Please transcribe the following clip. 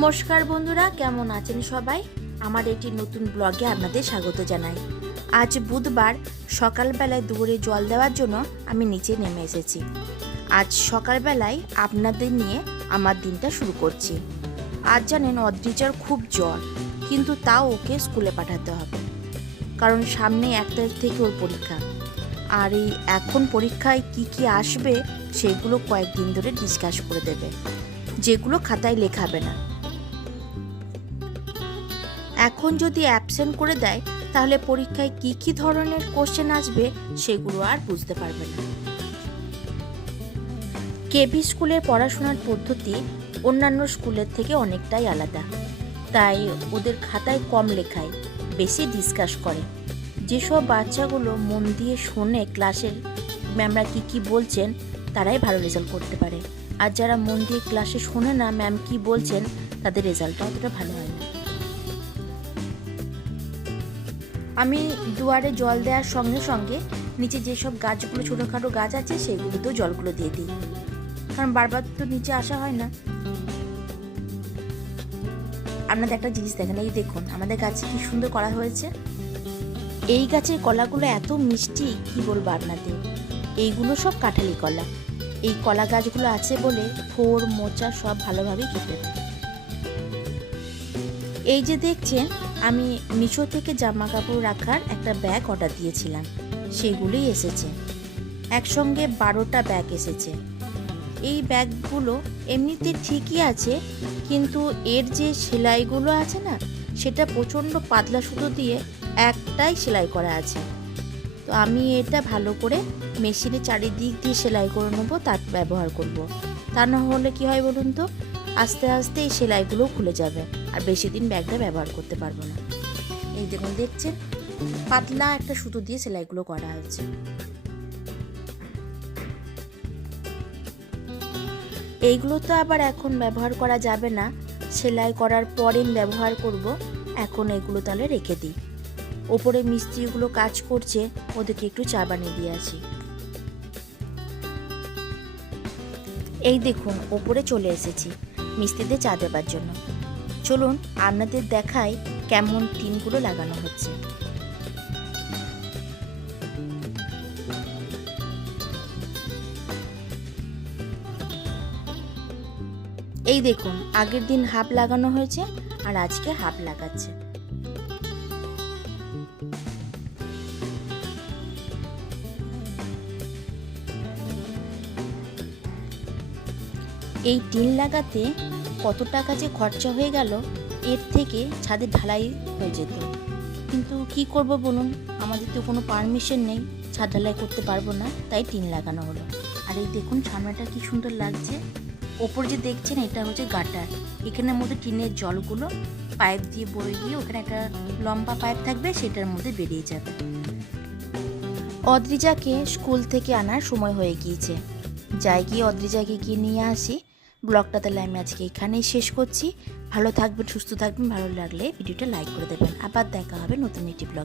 নমস্কার বন্ধুরা, কেমন আছেন সবাই? আমার একটি নতুন ব্লগে আপনাদের স্বাগত জানাই। আজ বুধবার সকালবেলায় দুপুরে জল দেওয়ার জন্য আমি নিচে নেমে এসেছি। আজ সকালবেলায় আপনাদের নিয়ে আমার দিনটা শুরু করছি। আজ জানেন অদ্রিজার খুব জ্বর, কিন্তু তাও ওকে স্কুলে পাঠাতে হবে, কারণ সামনে 1 তারিখ থেকে ওর পরীক্ষা। আর এই এখন পরীক্ষায় কি কি আসবে সেগুলো কয়েকদিন ধরে ডিসকাস করে দেবে, যেগুলো খাতায় লেখাবে না। এখন যদি অ্যাবসেন্ট করে দেয় তাহলে পরীক্ষায় কি কি ধরনের কোশ্চেন আসবে সেগুলো আর বুঝতে পারবে না। কেভি স্কুলের পড়াশোনার পদ্ধতি অন্যান্য স্কুলের থেকে অনেকটাই আলাদা, তাই ওদের খাতায় কম লেখায়, বেশি ডিসকাস করে। যেসব বাচ্চাগুলো মন দিয়ে শোনে ক্লাসের ম্যামরা কি কি বলছেন, তারাই ভালো রেজাল্ট করতে পারে। আর যারা মন দিয়ে ক্লাসে শোনে না ম্যাম কি বলছেন, তাদের রেজাল্টটা অতটা ভালো হয় না। আমি দুয়ারে জল দেওয়ার সঙ্গে সঙ্গে নিচে যেসব গাছগুলো ছোটোখাটো গাছ আছে সেগুলোতেও জলগুলো দিয়ে দিই, কারণ বারবার তো নিচে আসা হয় না। আপনাদের একটা জিনিস দেখেন, এই দেখুন আমাদের গাছে কি সুন্দর কলা হয়েছে। এই গাছের কলাগুলো এত মিষ্টি, কি বলবো আপনাদের। এইগুলো সব কাঁঠালি কলা। এই কলা গাছগুলো আছে বলে থোড় মোচা সব ভালোভাবে খেতে পারে। এই যে দেখছেন, আমি মিশো থেকে জামা কাপড় রাখার একটা ব্যাগ অর্ডার দিয়েছিলাম, সেগুলোই এসেছে। একসঙ্গে 12টা ব্যাগ এসেছে। এই ব্যাগগুলো এমনিতে ঠিকই আছে, কিন্তু এর যে সেলাইগুলো আছে না, সেটা প্রচণ্ড পাতলা সুতো দিয়ে একটাই সেলাই করা আছে। তো আমি এটা ভালো করে মেশিনে চারিদিক দিয়ে সেলাই করে নেবো, তার ব্যবহার করব। তা না হলে কি হয় বলুন তো, আস্তে আস্তে এই সেলাইগুলো খুলে যাবে আর বেশি দিন ব্যাগটা ব্যবহার করতে পারবো না। এই দেখুন, দেখছেন পাতলা একটা সুতো দিয়ে সেলাইগুলো করা হয়েছে। এইগুলো তো আবার এখন ব্যবহার করা যাবে না, সেলাই করার পরে ব্যবহার করব। এখন এগুলো তাহলে রেখে দিই। ওপরে মিস্ত্রিগুলো কাজ করছে, ওদেরকে একটু চা বানিয়ে দিয়ে আসি। এই দেখুন ওপরে চলে এসেছি মিস্ত্রিদের চা দেবার জন্য। চলুন আপনাদের দেখাই কেমন টিনগুলো লাগানো হচ্ছে। এই দেখুন, আগের দিন হাফ লাগানো হয়েছে আর আজকে হাফ লাগাচ্ছে। এই টিন লাগাতে কত টাকা যে খরচা হয়ে গেল, এর থেকে ছাদে ঢালাই হয়ে যেত। কিন্তু কি করব বলুন, আমাদের তো কোনো পারমিশন নেই, ছাদ ঢালাই করতে পারবো না, তাই টিন লাগানো হলো। আর এই দেখুন সামনেটা কি সুন্দর লাগছে। ওপর যে দেখছেন এটা হচ্ছে গাটার, এখানের মধ্যে টিনের জলগুলো পাইপ দিয়ে বয়ে গিয়ে ওখানে একটা লম্বা পাইপ থাকবে, সেটার মধ্যে বেরিয়ে যাবে। অদ্রিজাকে স্কুল থেকে আনার সময় হয়ে গিয়েছে, যাই গিয়ে অদ্রিজাকে গিয়ে নিয়ে আসি। ব্লগটা তাহলে আমি আজকে এখানেই শেষ করছি। ভালো থাকবেন, সুস্থ থাকবেন। ভালো লাগলে ভিডিওটা লাইক করে দেবেন। আবার দেখা হবে নতুন একটি ব্লগ।